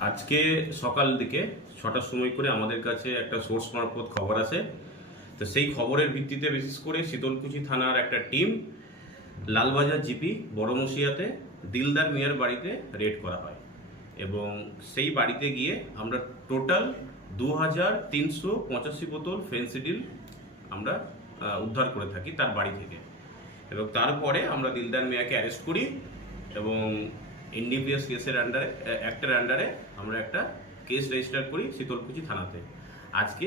আজকে সকাল দিকে ছটার সময় করে আমাদের কাছে একটা সোর্স মারফত খবর আসে তো সেই খবরের ভিত্তিতে বিশেষ করে শীতলকুচি থানার একটা টিম লালবাজার জিপি বড়মসিয়াতে দিলদার মিয়ার বাড়িতে রেড করা হয় এবং সেই বাড়িতে গিয়ে আমরা টোটাল দু হাজার তিনশো পঁচাশি বোতল ফেন্সিডিল আমরা উদ্ধার করে থাকি তার বাড়ি থেকে। এবং তারপরে আমরা দিলদার মিয়াকে অ্যারেস্ট করি এবং এনডিপিএস কেসের আন্ডারে অ্যাক্টের আন্ডারে আমরা একটা কেস রেজিস্টার করি শীতলকুচি থানাতে। আজকে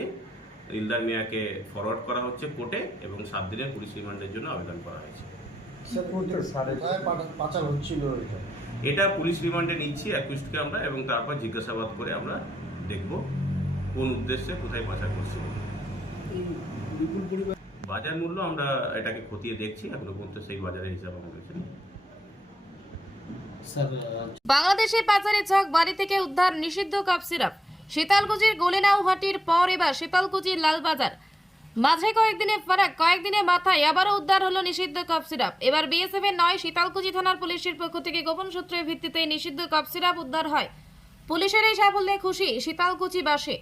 দিলদার মিয়াকে ফরওয়ার্ড করা হচ্ছে কোর্টে এবং সাত দিনের পুলিশ রিমান্ডের জন্য আবেদন করা হয়েছে। এটা। পুলিশ রিমান্ডে নিচ্ছি অ্যাকুইস্টকে আমরা এবং তারপর জিজ্ঞাসাবাদ করে আমরা দেখব কোন উদ্দেশ্যে কোথায় পাচার করছে। বাজার মূল্য আমরা এটাকে খতিয়ে দেখছি এখনও পর্যন্ত সেই বাজারের হিসাব আমাদের কাছে নেই। বাংলাদেশে পাচারে ছক বাড়ি থেকে উদ্ধার, নিষিদ্ধ কাপ সিরাপ। শীতালকুচির গোলেনাউহাটির পর এবার শীতালকুচির লালবাজার। মাঝে কয়েকদিনে ফারাক, কয়েকদিনে মাথায় আবারও উদ্ধার হলো নিষিদ্ধ কাপ সিরাপ। এবার বিএসএফ এর নয় শীতালকুচি থানার পুলিশের পক্ষ থেকে গোপন সূত্রের ভিত্তিতে নিষিদ্ধ কাপ সিরাপ উদ্ধার হয়। পুলিশের এই সাফল্যে খুশি শীতালকুচি বাসে।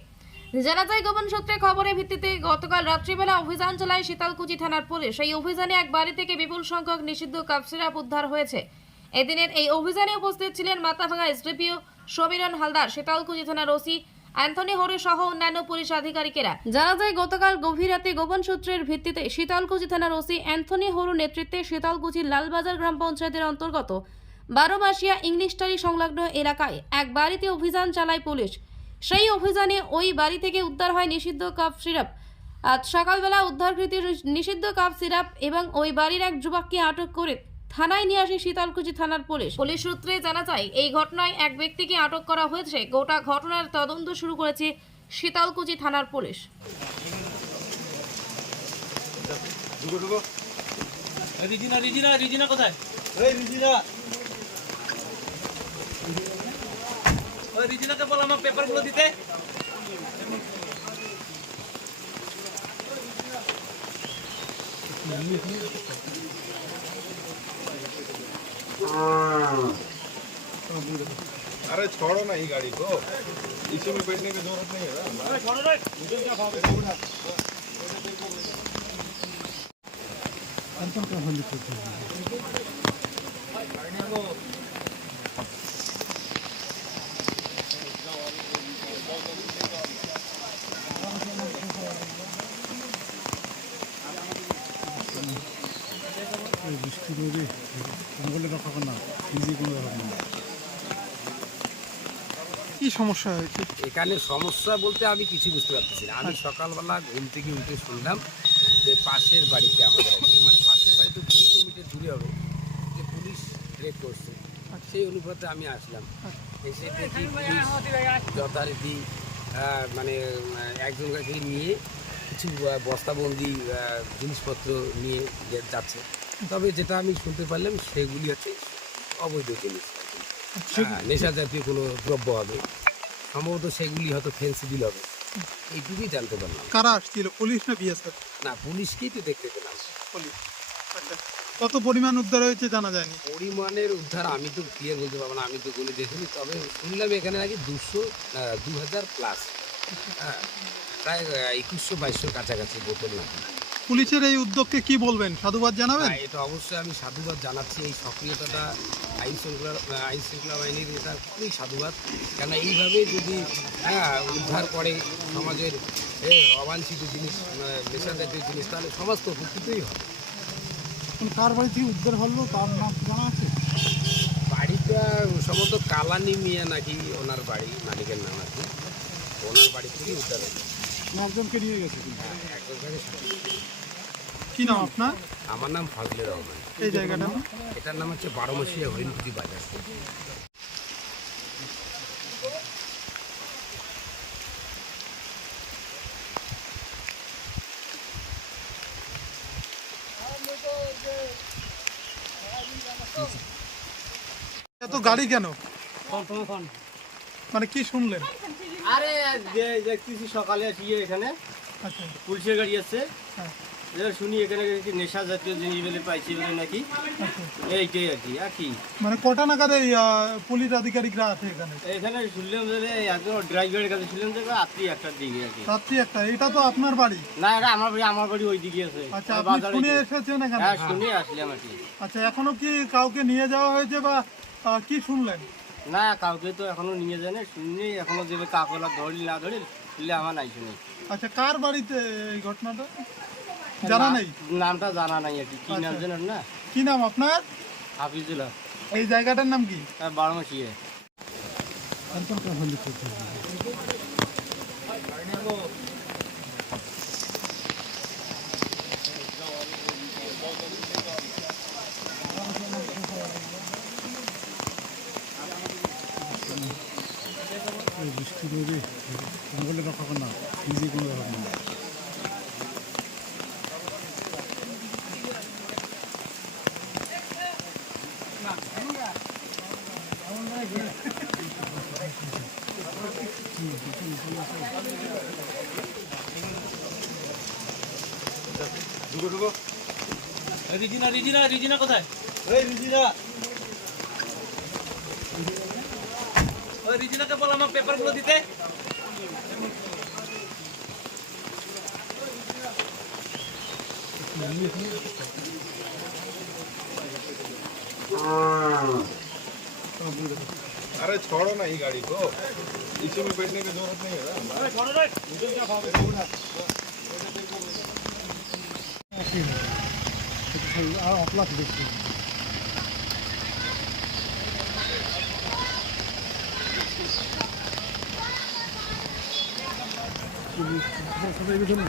জানা যায়, গোপন সূত্রে খবরের ভিত্তিতে গতকাল রাত্রিবেলা অভিযান চালায় শীতালকুচি থানার পুলিশ। এই অভিযানে এক বাড়ি থেকে বিপুল সংখ্যক নিষিদ্ধ কাপ সিরাপ উদ্ধার হয়েছে। এদিনের এই অভিযানে উপস্থিত ছিলেন মাথাভাঙা এসডিপিও সমীরণ হালদার শীতালকুচি থানার ওসি অ্যান্থনি হরে সহ অন্যান্য পুলিশ আধিকারিকেরা। জানা যায়, গতকাল গভীর রাতে গোপন সূত্রের ভিত্তিতে শীতলকুচি থানার ওসি অ্যান্থনি হরু নেতৃত্বে শীতলকুচির লালবাজার গ্রাম পঞ্চায়েতের অন্তর্গত বারোমাসিয়া ইংলিশটারি সংলগ্ন এলাকায় এক বাড়িতে অভিযান চালায় পুলিশ। সেই অভিযানে ওই বাড়ি থেকে উদ্ধার হয় নিষিদ্ধ কাপ সিরাপ। আজ সকালবেলা উদ্ধারকৃত নিষিদ্ধ কাপ সিরাপ এবং ওই বাড়ির এক যুবককে আটক করে থানায় নিয়ে আসে শীতলকুচি থানার পুলিশ। পুলিশ সূত্রে জানা যায় এই ঘটনায় এক ব্যক্তিকে আটক করা হয়েছে। গোটা ঘটনার তদন্ত শুরু করেছে শীতলকুচি থানার পুলিশ। রিজিনা রিজিনা রিজিনা কোথায়? রিজিনা। ওই রিজিনাকে বল আমার পেপারগুলো দিতে। अरे छोड़ो ना ये गाड़ी को। इसी में बैठने की ज़रूरत नहीं है छोड़ो ना इधर क्या भाव है। জঙ্গলে না নিজে কোনো ব্যাপার না। কি সমস্যা হয়েছে? এখানে সমস্যা বলতে আমি কিছু বুঝতে পারতেছি না। আমি সকালবেলা ঘুম থেকে উঠে শুনলাম যে পাশের বাড়িতে আমাদের মানে পাশের বাড়িতে দুশো মিটার দূরে হবে যে পুলিশ রেড করছে। সেই অনুপাতে আমি আসলাম। এসে দেখি পুলিশ যথারীতি মানে আহ, একজনকে নিয়ে কিছু বস্তাবন্দি জিনিসপত্র নিয়ে যাচ্ছে। তবে যেটা আমি শুনতে পারলাম সেগুলি হচ্ছে অবৈধ জিনিস। হ্যাঁ, নেশা জাতীয় কোনো দ্রব্য হবে। সম্ভবত সেগুলি হয়তো ফেন্সিডিল হবে। এইটুকুই জানতে পারলাম। কারা আসছিল? পুলিশ না বিএসএফ? না পুলিশকেই তো দেখতে পেলাম। পুলিশ। আচ্ছা। কত পরিমাণ উদ্ধার হয়েছে জানা যায়নি? পরিমাণের উদ্ধার আমি তো ক্লিয়ার বলতে পারব না আমি তো গুলি দেখিনি। তবে শুনলাম এখানে নাকি দুশো দু হাজার প্লাস হ্যাঁ প্রায় একুশশো বাইশশোর কাছাকাছি বোতল নাকি পুলিশের এই উদ্যোগকে কি বলবেন? সাধুবাদ জানাবেন? হ্যাঁ, এটা অবশ্যই আমি সাধুবাদ জানাচ্ছি। এই সক্রিয়তাটা আইন শৃঙ্খলা আইন শৃঙ্খলা বাহিনীর এটা খুবই সাধুবাদ। কেন এইভাবে যদি হ্যাঁ উদ্ধার করে সমাজের অবাঞ্ছিত জিনিস মানে নেশা জাতীয় জিনিস তাহলে সমাজ তো উপকৃতই হবে। কার বাড়ি থেকে উদ্ধার হলো তার নাম জানা আছে? বাড়িটা সম্ভবত কালানি মিয়া নাকি ওনার বাড়ি মালিকের নাম আর কি। ওনার বাড়ি থেকে উদ্ধার হলো। একজনকে নিয়ে গেছে কিন্তু। হ্যাঁ একজন করে সাথে। কি নাম আপনার? আমার নাম ফজলে রহমান। এই জায়গাটা? এটার নাম হচ্ছে বারোমাসিয়া হরিণপুজি বাজার। এত গাড়ি কেন? মানে কি শুনলেন? আরে যে দেখতেছি সকালে আসিয়ে এখানে আচ্ছা। পুলিশের গাড়ি আছে হ্যাঁ। এবার শুনি এখানে কি নেশা জাতীয় জিনিস বলে পাইছি বলে নাকি? এইটাই আর কি আর কি? মানে কটা নাগাদ এই আহ, পুলিশ আধিকারিকরা আছে এখানে? এখানে শুনলাম যে একজন ড্রাইভারের কাছে শুনলাম যে রাত্রি একটার দিকে আর কি। রাত্রি একটা এটা তো আপনার বাড়ি? না এটা আমার বাড়ি আমার বাড়ি ওই দিকে আছে। আচ্ছা আপনি শুনে এসেছেন এখানে? হ্যাঁ শুনে আসলাম আর কি। আচ্ছা এখনও কি কাউকে নিয়ে যাওয়া হয়েছে বা কি শুনলেন? না কাউকে তো এখনও নিয়ে যায় না শুনি এখনও যে কাকলা ধরলি না ধরলি আমার নাই শুনি। আচ্ছা কার বাড়িতে এই ঘটনাটা? জানা নেই? নামটা জানা নাই আর কি। কি নাম আচ্ছা। জানেন না? কি নাম আপনার? হাফিজুল এই জায়গাটার নাম কি? বারোমাসিয়ে বৃষ্টি দেবে জঙ্গলে রক্ষা কর না। নিজে কোনো রকম না রিজিনা রিজিনা রিজিনা কোথায় এই রিজিরা ওই রিজিনাকে বল আমার পেপারগুলো দিতে अरे छोड़ो ना ये गाड़ी को इसी में बैठने की जरूरत नहीं है ना Bekleyin. Atlat bekleyin. Sana bir dönüm.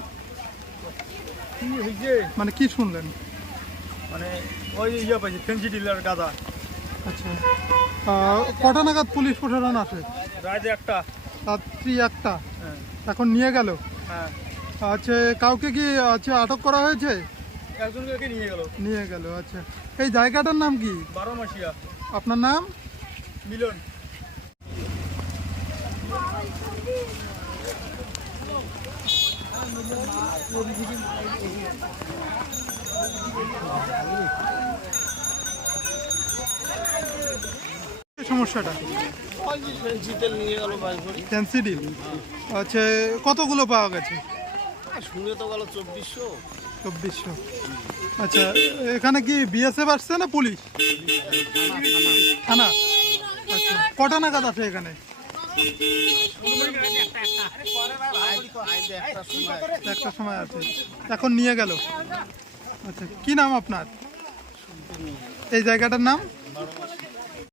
কি হয়েছে মানে কি শুনলেন? মানে ওই ইয়ে পাইছে ফেন্সি ডিলার গাদা আচ্ছা। কটা নাগাদ পুলিশ প্রশাসন আসে? রাতে একটা। রাত্রি একটা? হ্যাঁ। এখন নিয়ে গেল? হ্যাঁ। আচ্ছা কাউকে কি আচ্ছা আটক করা হয়েছে? একজনকে নিয়ে গেল? নিয়ে গেল আচ্ছা। এই জায়গাটার নাম কি? বারো মাসিয়া। আপনার নাম? মিলন। সমস্যাটা? আচ্ছা কতগুলো পাওয়া গেছে? চব্বিশশো। আচ্ছা এখানে কি বিএসএফ আসছে না পুলিশ? থানা। আচ্ছা কটা নাগাদ আছে এখানে? একটা সময় আছে এখন নিয়ে গেল। আচ্ছা কি নাম আপনার? এই জায়গাটার নাম?